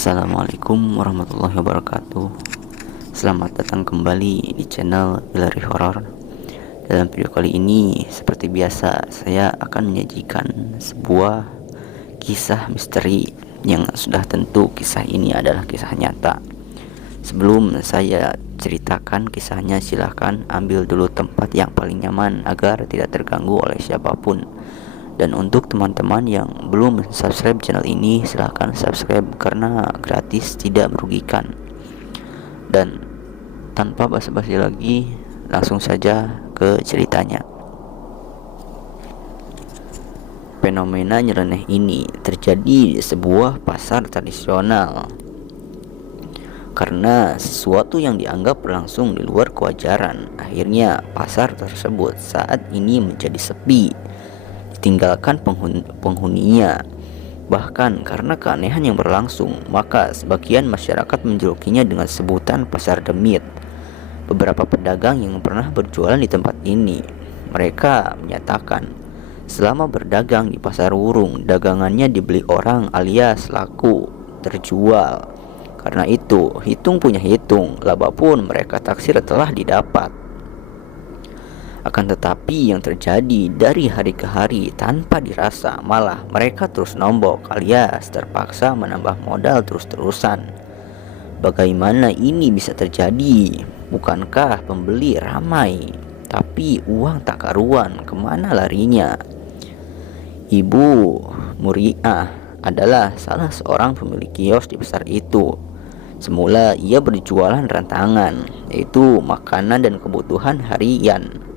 Assalamualaikum warahmatullahi wabarakatuh. Selamat datang kembali di channel Galeri Horor. Dalam video kali ini, seperti biasa, saya akan menyajikan sebuah kisah misteri yang sudah tentu kisah ini adalah kisah nyata. Sebelum saya ceritakan kisahnya, silahkan ambil dulu tempat yang paling nyaman agar tidak terganggu oleh siapapun. Dan untuk teman-teman yang belum subscribe channel ini, silahkan subscribe karena gratis, tidak merugikan. Dan tanpa basa-basi lagi, langsung saja ke ceritanya. Fenomena nyeleneh ini terjadi di sebuah pasar tradisional karena sesuatu yang dianggap berlangsung di luar kewajaran. Akhirnya pasar tersebut saat ini menjadi sepi, ditinggalkan penghuninya. Bahkan karena keanehan yang berlangsung, maka sebagian masyarakat menjulukinya dengan sebutan pasar demit. Beberapa pedagang yang pernah berjualan di tempat ini, mereka menyatakan selama berdagang di pasar Wurung, dagangannya dibeli orang alias laku terjual. Karena itu, hitung punya hitung, laba pun mereka taksir telah didapat. Akan tetapi yang terjadi dari hari ke hari tanpa dirasa, malah mereka terus nombok alias terpaksa menambah modal terus-terusan. Bagaimana ini bisa terjadi? Bukankah pembeli ramai, tapi uang tak karuan, kemana larinya? Ibu Muriah adalah salah seorang pemilik kios di pasar itu. Semula ia berjualan rantangan, yaitu makanan dan kebutuhan harian.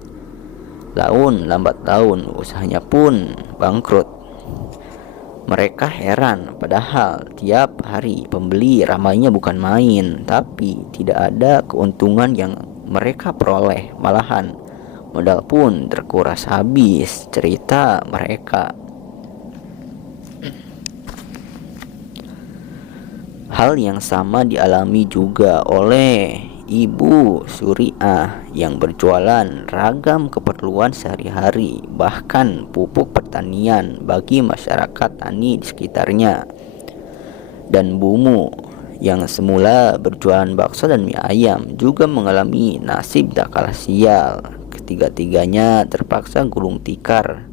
Lambat laun usahanya pun bangkrut. Mereka heran, padahal tiap hari pembeli ramainya bukan main, tapi tidak ada keuntungan yang mereka peroleh. Malahan modal pun terkuras habis, cerita mereka. Hal yang sama dialami juga oleh Ibu Suriah yang berjualan ragam keperluan sehari-hari, bahkan pupuk pertanian bagi masyarakat tani di sekitarnya. Dan Bumu yang semula berjualan bakso dan mie ayam juga mengalami nasib tak kalah sial. Ketiga-tiganya terpaksa gulung tikar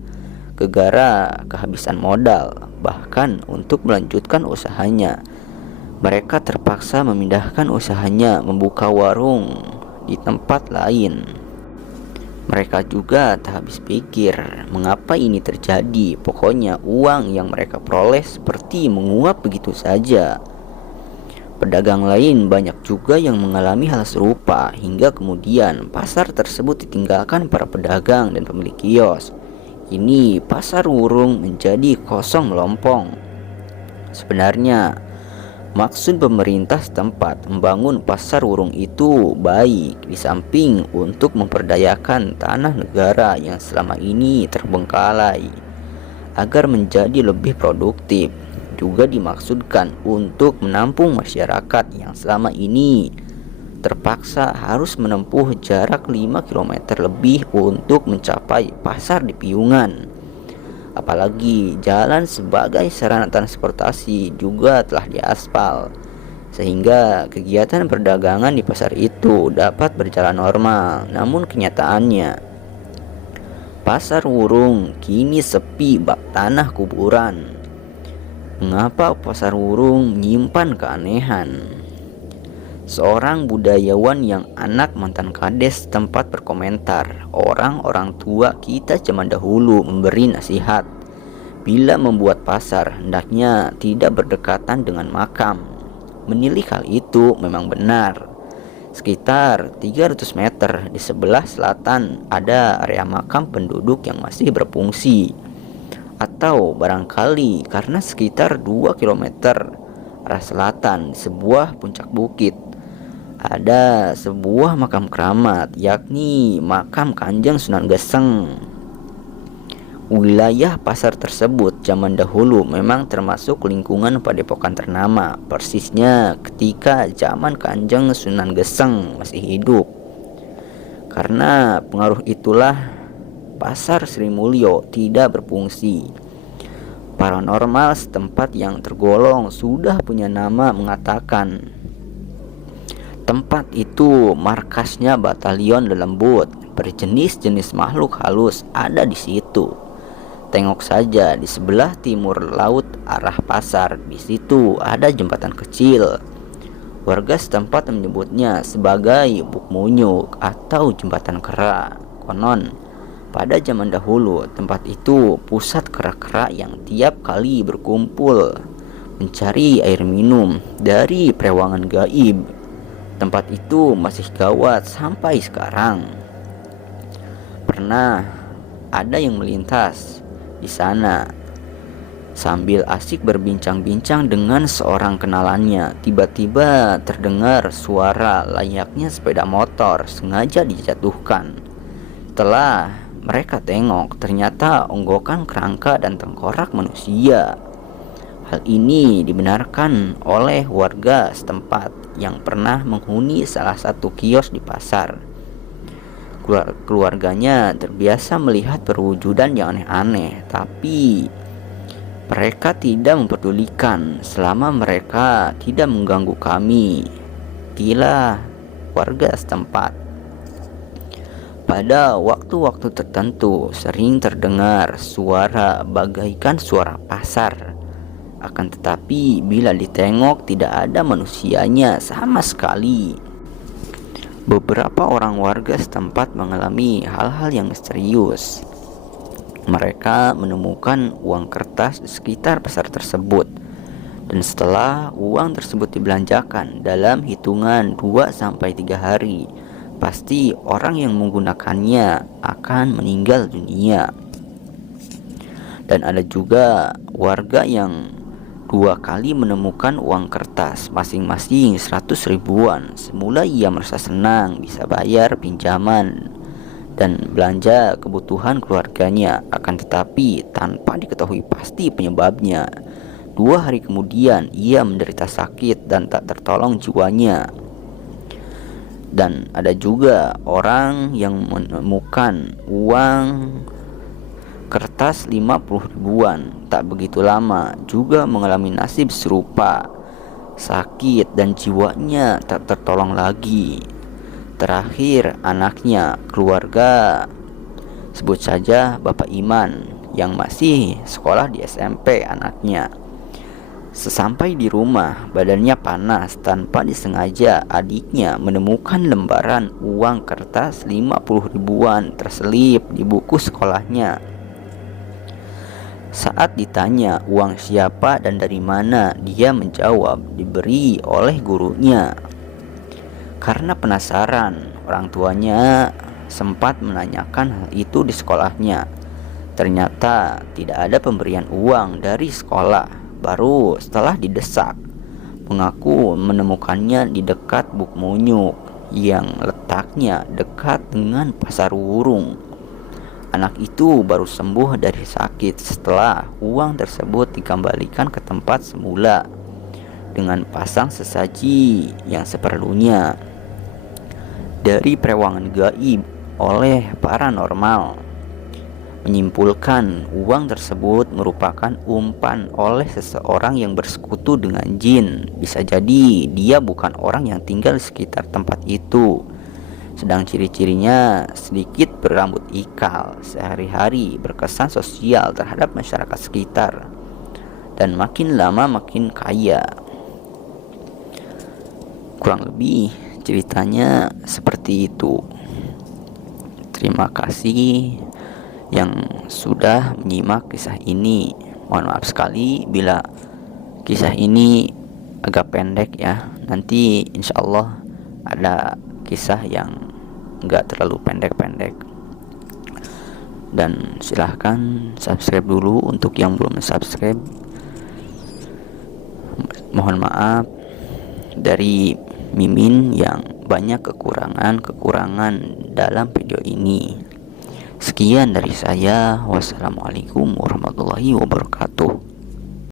gegara kehabisan modal. Bahkan untuk melanjutkan usahanya, mereka terpaksa memindahkan usahanya, membuka warung di tempat lain. Mereka juga tak habis pikir mengapa ini terjadi. Pokoknya uang yang mereka peroleh seperti menguap begitu saja. Pedagang lain banyak juga yang mengalami hal serupa, hingga kemudian pasar tersebut ditinggalkan para pedagang dan pemilik kios. Ini pasar Wurung menjadi kosong melompong. Sebenarnya maksud pemerintah setempat membangun pasar Wurung itu baik, di samping untuk memperdayakan tanah negara yang selama ini terbengkalai agar menjadi lebih produktif. Juga dimaksudkan untuk menampung masyarakat yang selama ini terpaksa harus menempuh jarak 5 km lebih untuk mencapai pasar di Piungan. Apalagi jalan sebagai sarana transportasi juga telah diaspal, sehingga kegiatan perdagangan di pasar itu dapat berjalan normal. Namun kenyataannya, pasar Wurung kini sepi bak tanah kuburan. Mengapa pasar Wurung menyimpan keanehan? Seorang budayawan yang anak mantan kades tempat berkomentar, orang-orang tua kita zaman dahulu memberi nasihat, bila membuat pasar hendaknya tidak berdekatan dengan makam. Menilik hal itu memang benar. Sekitar 300 meter di sebelah selatan ada area makam penduduk yang masih berfungsi. Atau barangkali karena sekitar 2 km arah selatan sebuah puncak bukit ada sebuah makam keramat, yakni makam Kanjeng Sunan Geseng. Wilayah pasar tersebut zaman dahulu memang termasuk lingkungan padepokan ternama, persisnya ketika zaman Kanjeng Sunan Geseng masih hidup. Karena pengaruh itulah pasar Sri Mulyo tidak berfungsi. paranormal setempat yang tergolong sudah punya nama mengatakan tempat itu markasnya batalion lelembut. Berjenis-jenis makhluk halus ada di situ. Tengok saja di sebelah timur laut arah pasar, di situ ada jembatan kecil. Warga setempat menyebutnya sebagai Buk Munyuk atau jembatan kera. Konon pada zaman dahulu tempat itu pusat kera-kera yang tiap kali berkumpul mencari air minum dari perewangan gaib. Tempat itu masih gawat sampai sekarang. Pernah ada yang melintas di sana sambil asik berbincang-bincang dengan seorang kenalannya. Tiba-tiba terdengar suara layaknya sepeda motor sengaja dijatuhkan. Setelah mereka tengok, ternyata onggokan kerangka dan tengkorak manusia. Hal ini dibenarkan oleh warga setempat yang pernah menghuni salah satu kios di pasar. Keluarganya terbiasa melihat perwujudan yang aneh-aneh, tapi mereka tidak mempedulikan selama mereka tidak mengganggu kami. Gila warga setempat. Pada waktu-waktu tertentu sering terdengar suara bagaikan suara pasar. Akan tetapi bila ditengok tidak ada manusianya sama sekali. Beberapa orang warga setempat mengalami hal-hal yang misterius. Mereka menemukan uang kertas di sekitar pasar tersebut. Dan setelah uang tersebut dibelanjakan dalam hitungan 2-3 hari, pasti orang yang menggunakannya akan meninggal dunia. Dan ada juga warga yang 2 kali menemukan uang kertas masing-masing 100 ribuan. Semula ia merasa senang bisa bayar pinjaman dan belanja kebutuhan keluarganya. Akan tetapi tanpa diketahui pasti penyebabnya, 2 hari kemudian ia menderita sakit dan tak tertolong jiwanya. Dan ada juga orang yang menemukan uang kertas 50 ribuan. Tak begitu lama juga mengalami nasib serupa, sakit dan jiwanya tak tertolong lagi. Terakhir anaknya, keluarga sebut saja Bapak Iman yang masih sekolah di SMP anaknya. Sesampai di rumah badannya panas, tanpa disengaja adiknya menemukan lembaran uang kertas 50 ribuan terselip di buku sekolahnya. Saat ditanya uang siapa dan dari mana, dia menjawab diberi oleh gurunya. Karena penasaran, orang tuanya sempat menanyakan hal itu di sekolahnya. Ternyata tidak ada pemberian uang dari sekolah. Baru setelah didesak, mengaku menemukannya di dekat Buk Munyuk yang letaknya dekat dengan pasar Wurung. Anak itu baru sembuh dari sakit setelah uang tersebut dikembalikan ke tempat semula dengan pasang sesaji yang seperlunya. Dari perewangan gaib oleh paranormal menyimpulkan uang tersebut merupakan umpan oleh seseorang yang bersekutu dengan jin. Bisa jadi dia bukan orang yang tinggal di sekitar tempat itu. Sedang ciri-cirinya sedikit berambut ikal, sehari-hari berkesan sosial terhadap masyarakat sekitar, dan makin lama makin kaya. Kurang lebih ceritanya seperti itu. Terima kasih yang sudah menyimak kisah ini. Mohon maaf sekali bila kisah ini agak pendek ya. Nanti insya Allah ada kisah yang enggak terlalu pendek-pendek. Dan silahkan subscribe dulu untuk yang belum subscribe. Mohon maaf dari Mimin yang banyak kekurangan dalam video ini. Sekian dari saya. Wassalamualaikum warahmatullahi wabarakatuh.